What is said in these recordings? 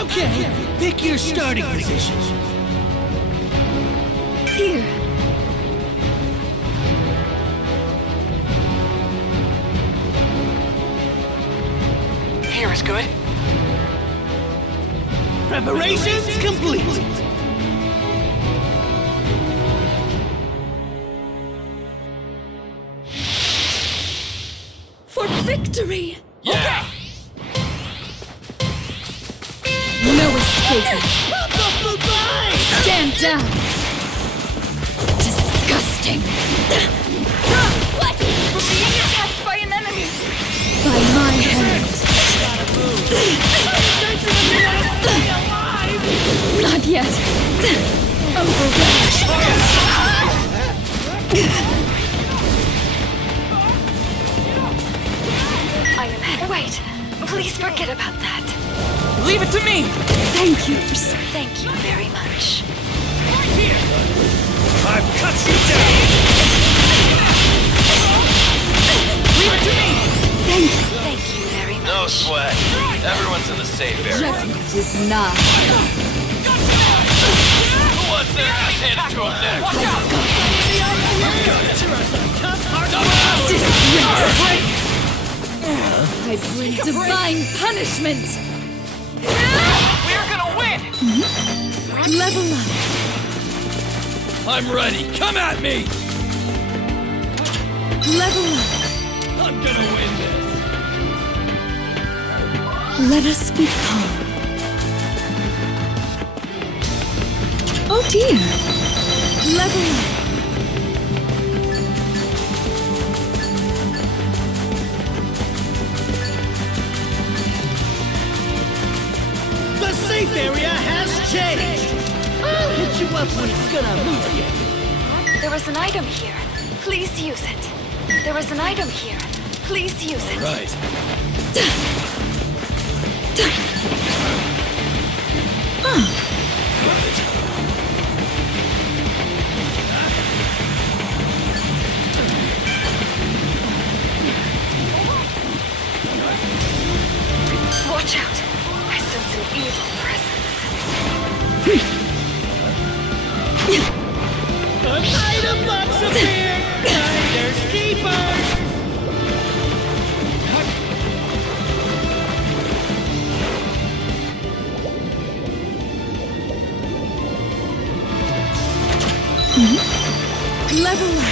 Okay, pick your starting position. Here. Here is good. Preparations complete. For victory! Yeah! No escaping. Stand down! Disgusting! What? We're being attacked by an enemy! By my hand! Not yet! Overwhelmed! I am... Wait! Please forget about that. Leave it to me! Thank you for... Thank you very much. I've cut you down. Leave it to me! Thank you very much. No sweat. Everyone's in the safe area. Judgment is nigh. Who wants their ass handed to them next? Disgrace! I bring divine punishment! We're gonna win! Level up! I'm ready. Come at me! Level up! I'm gonna win this. Let us be calm. Oh dear! Level up! The safe area has changed. I'll hit you up when it's gonna move again. There is an item here. Please use it. There is an item here. Please use it. Right. Watch out! I sense an evil presence. An item box appeared. Finders keepers. Level up.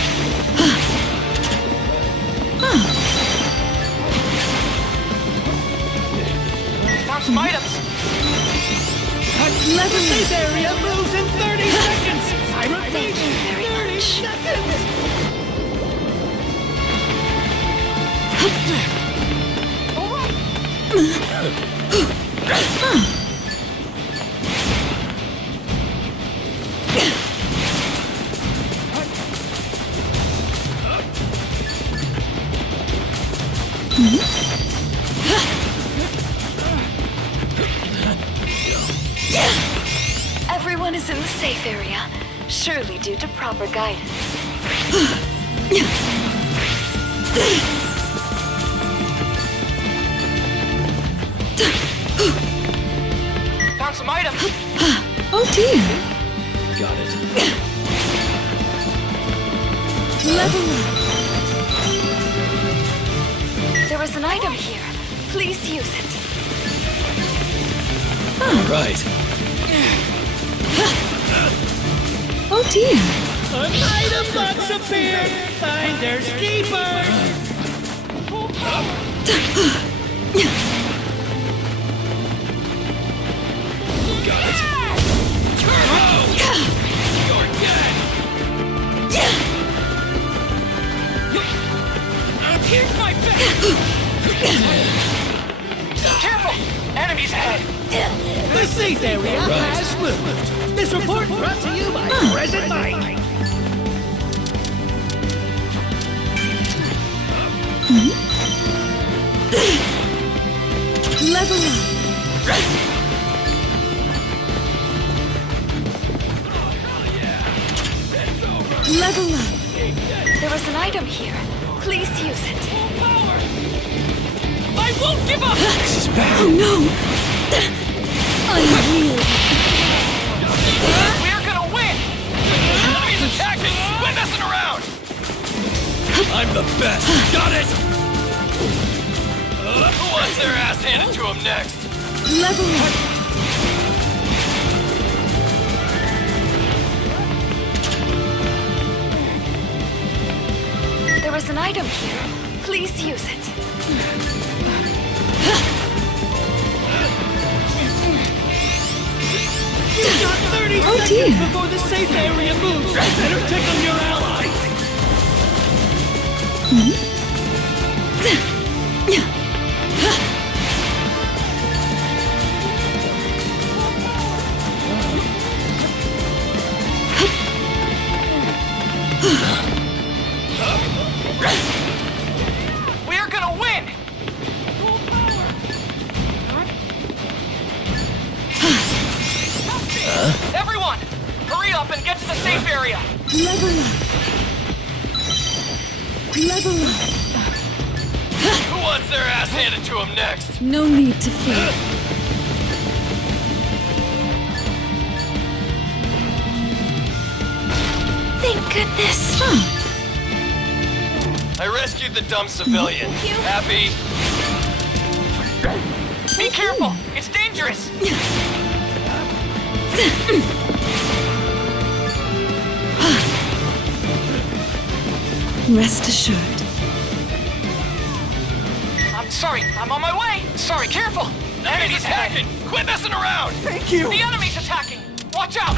Found some items! Level up. Safe area moves in 30 seconds. I repeat, Thank you very 30 much. seconds. Everyone is in the safe area, surely due to proper guidance. Found some items! Oh dear! Got it. Level up. There is an item here. Please use it. Right. Oh dear! An item box appeared. Finders keepers. Got it. Turbo! You're dead! Here's my back! Careful! Enemies ahead! The safe area Right. has moved. This report brought to you by Present Mike. Level up. Level up. There is an item here. Please use it. I won't give up! This is bad. Oh no! Unyielding. We're gonna win! Enemies attacking! Quit messing around! I'm the best! Got it! Who wants their ass handed to him next? Level up. There was an item here. Please use it. You've got 30 Oh, seconds dear. before the safe area moves. Better check on your allies. We're gonna win! Everyone, hurry up and get to the safe area! Level up. Level up. Who wants their ass handed to him next? No need to fear. Thank goodness. I rescued the dumb civilian. Thank you. Happy? Be careful! It's dangerous! Rest assured. I'm sorry, I'm on my way! Sorry, careful! Enemies attacking! Quit messing around! Thank you. The enemy's attacking! Watch out!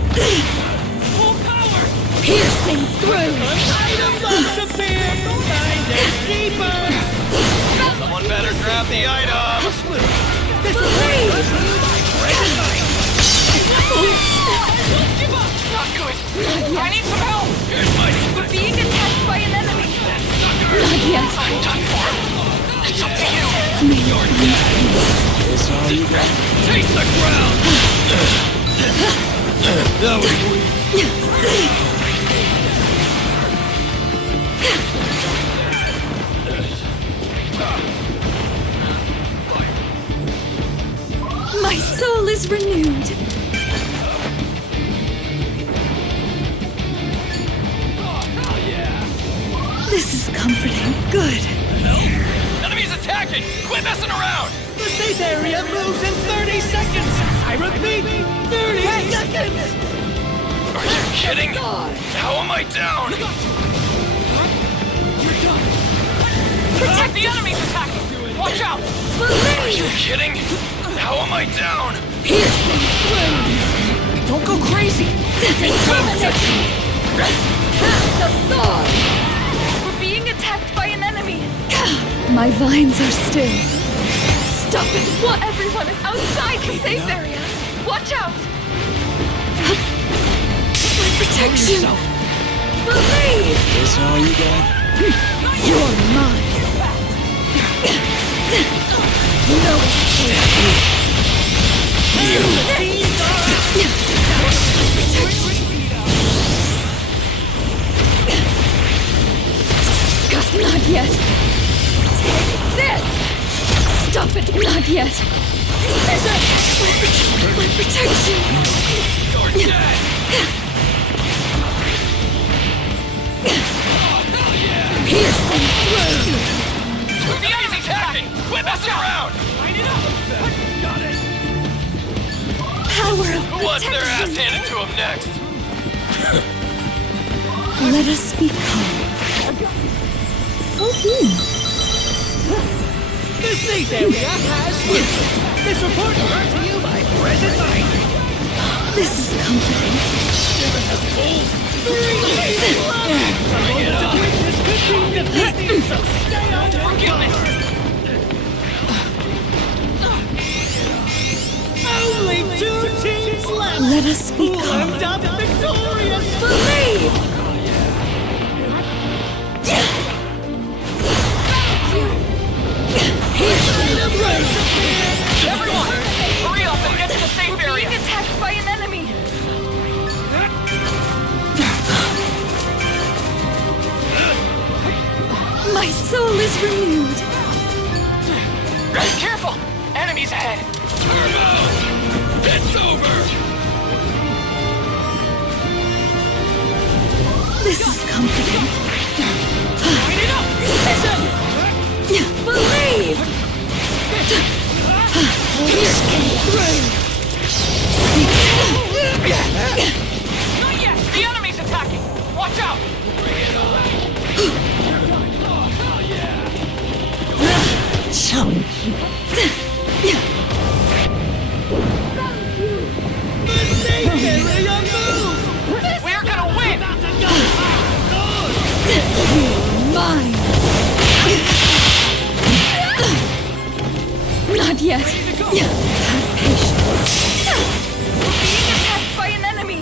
Full power! Piercing through. Item box appeared. Find it deeper. Someone better grab the item! This is Give up! Not good! I need some help! Here's my We're being attacked by an enemy. Not yet. I'm done for! It's up to you! May your taste the ground! That was weak. My soul is renewed. This is comforting. Good. Enemies attacking! Quit messing around! The safe area moves in 30 seconds. I repeat, 30 seconds. Are you kidding? How am I down? Protect the enemy's attacking! Watch out! Are you kidding? How am I down? Piercing through. Don't go crazy. Determination. Path of Thor. We're being attacked by an enemy. My vines are still. Stop it! What? Everyone is outside the safe area. Watch out! My protection. Believe. This all you got? You're mine. No escape. Not yet. Take this. Stop it. Not yet. My protection. You're dead! Piercing through. The enemy's attacking! Quit messing around! Got it! Power of Who wants their ass protection. handed to him next? Let us be calm. Oh, The safe area has moved. This report brought to you by Present Mind. this is comforting. To witness could be defeated, so stay on your guard. Only 2 teams left. Let us be Who will calm. end up victorious? Believe. Everyone, hurry up and get to the safe area! Being attacked by an enemy. My soul is renewed. Careful! Enemies ahead! Turbo! It's over! This is comforting. Believe! Not yet! The enemy's attacking! Watch out! The safe area moved! We're gonna win! Mine! Not yet. Have patience. We're being attacked by an enemy.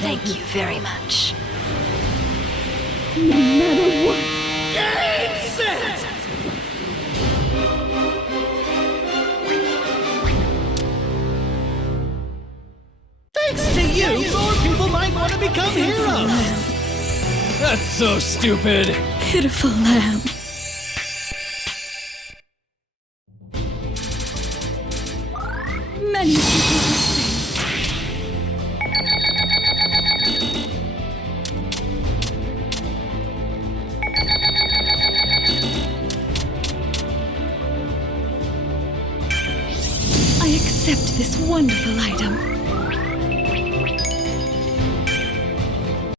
Thank you very much. Game set! Thanks to you, more people might want to become heroes! That's so stupid. Pitiful lamb. Many people were saved. I accept this wonderful item.